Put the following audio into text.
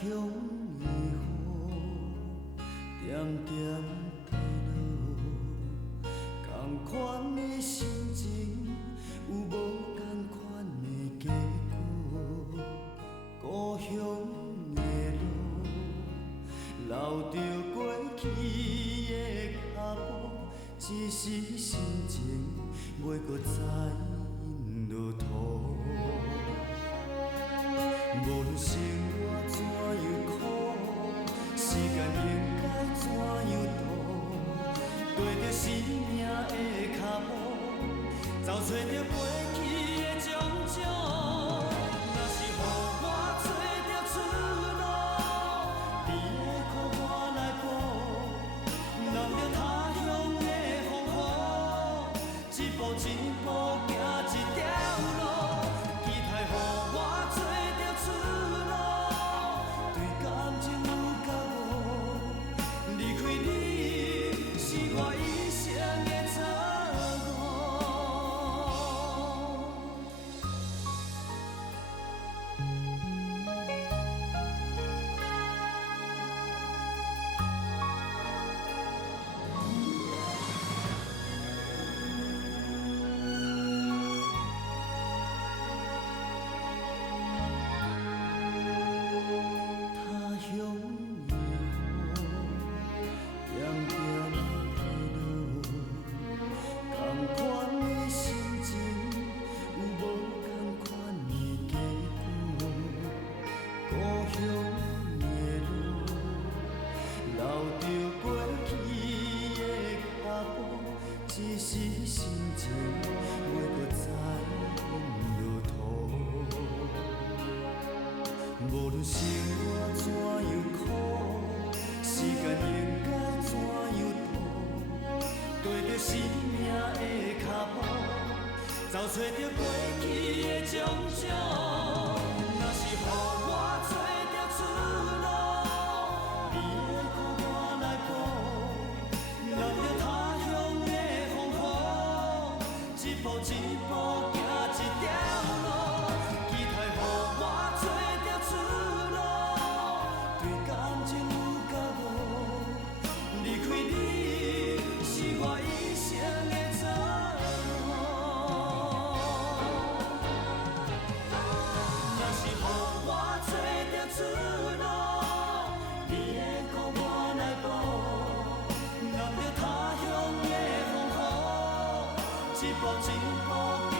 乡的雨点点滴落，同款的心情有无同款的结果。故乡的路，留着过去的脚步，一时心情袂搁再落土。无论生活怎样苦，时间应该怎样度？跟着生命的脚步，找找着过去的种种。若是予我找着出路，你的苦我来补，揽着他乡的风雨，一步一步行一条路，期待予我找着出路，对感情有觉悟，离开你是我一生的错误。他乡的雨点点滴落，同款的心情有无同款的结果。故乡的路，留着过去的脚步，一时心情袂搁再落土。无论生活怎样苦，时间应该怎样度？跟着生命的脚步，找找着过去的种种。若是予我找着出路，你的苦我来补，揽着他乡的风雨，一步一步行一条路，期待予我找着出路，对感情有觉悟，离开你是我一生的错误。若是予我找着出路，你的苦我来补，揽着他乡的风雨，一步一步。